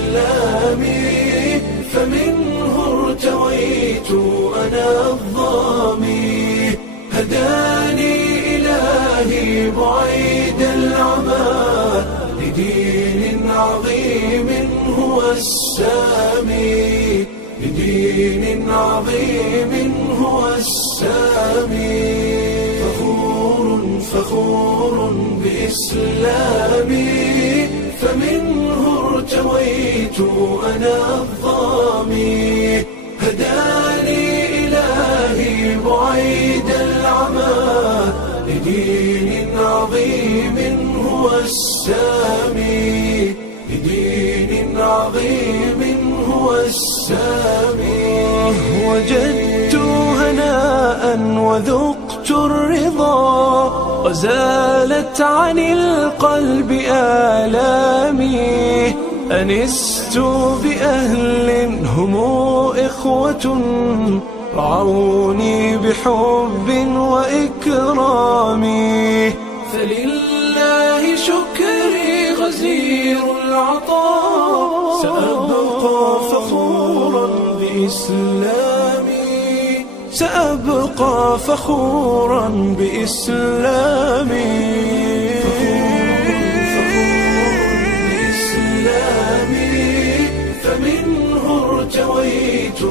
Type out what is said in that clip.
بإسلامي فمنه ارتويت أنا الظامي. هداني إلهي بعيد العمى لدين عظيم هو السامي، لدين عظيم هو السامي. فخور بإسلامي فمنه ارتويت أنا الظامي. هداني إلهي بعيد العمى لدين عظيم هو السامي، لدين عظيم هو السامي. وجدت هناء وذقت الرضا وزالت عن القلب آلامي. أنست بأهل هم إخوة رعوني بحب وإكرام. فلله شكري غزير العطاء، سأبقى فخورا بإسلامي، سأبقى فخورا بإسلامي. فمنه ارتويت